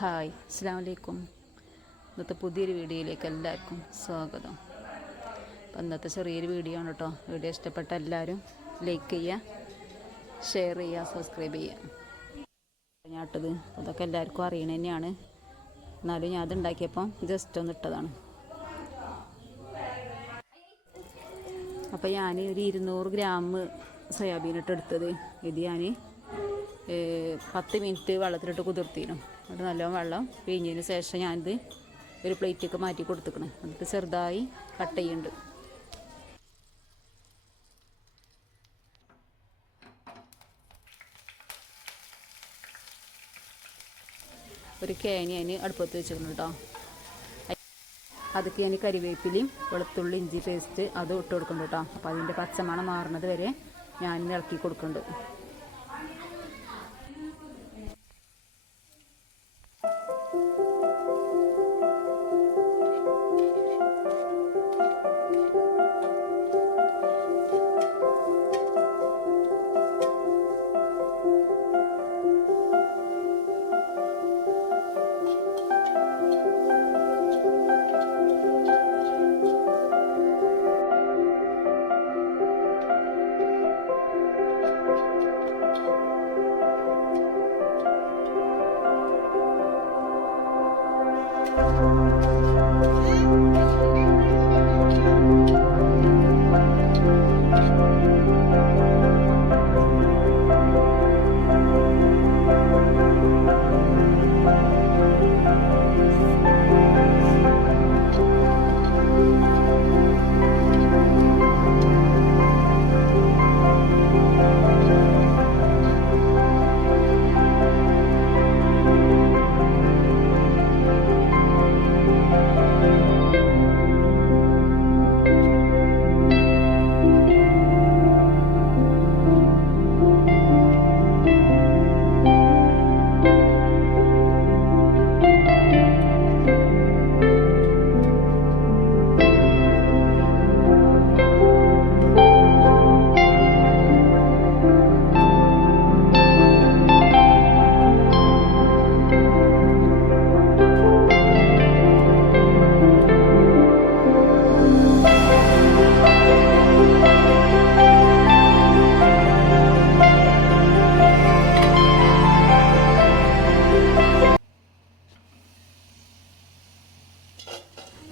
Hi, അസ്സലാമു അലൈക്കും. ഇന്നത്തെ പുതിയൊരു വീഡിയോയിലേക്ക് എല്ലാവർക്കും സ്വാഗതം. അപ്പം ഇന്നത്തെ ചെറിയൊരു വീഡിയോ ആണ് കേട്ടോ. വീഡിയോ ഇഷ്ടപ്പെട്ട എല്ലാവരും ലൈക്ക് ചെയ്യുക, ഷെയർ ചെയ്യുക, സബ്സ്ക്രൈബ് ചെയ്യുക. ഞാട്ടത് അതൊക്കെ എല്ലാവർക്കും അറിയണ തന്നെയാണ്. എന്നാലും ഞാൻ അതുണ്ടാക്കിയപ്പം ജസ്റ്റ് ഒന്ന് ഇട്ടതാണ്. അപ്പോൾ ഞാൻ ഒരു 200 ഗ്രാം സോയാബീനിട്ട് എടുത്തത്. ഇത് ഞാൻ 10 മിനിറ്റ് വെള്ളത്തിലിട്ട് കുതിർത്തിയിരുന്നു. അത് നല്ലോണം വെള്ളം പിഴിഞ്ഞതിന് ശേഷം ഞാനിത് ഒരു പ്ലേറ്റൊക്കെ മാറ്റി കൊടുത്തിക്കണം. എന്നിട്ട് ചെറുതായി കട്ട് ചെയ്യുന്നുണ്ട്. ഒരു കേനി അതിന് അടുപ്പത്ത് വെച്ചിരുന്നു കേട്ടോ. അതൊക്കെ ഞാൻ കരിവേപ്പിലയും വെളുത്തുള്ളി ഇഞ്ചി പേസ്റ്റ് അത് ഇട്ട് കൊടുക്കുന്നുണ്ട് കേട്ടോ. അപ്പോൾ അതിൻ്റെ പച്ചമണം മാറുന്നത് വരെ ഞാൻ ഇളക്കി കൊടുക്കുന്നുണ്ട്.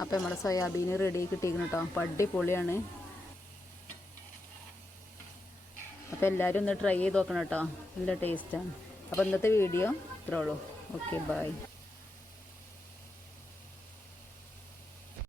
അപ്പോൾ നമ്മുടെ സോയാബീൻ റെഡി കിട്ടിയിരിക്കണം കേട്ടോ. അപ്പോൾ അടിപൊളിയാണ്. അപ്പോൾ എല്ലാവരും ഒന്ന് ട്രൈ ചെയ്ത് നോക്കണം കേട്ടോ. നല്ല ടേസ്റ്റാണ്. അപ്പോൾ ഇന്നത്തെ വീഡിയോ ഇത്രേ ഉള്ളൂ. Okay, by.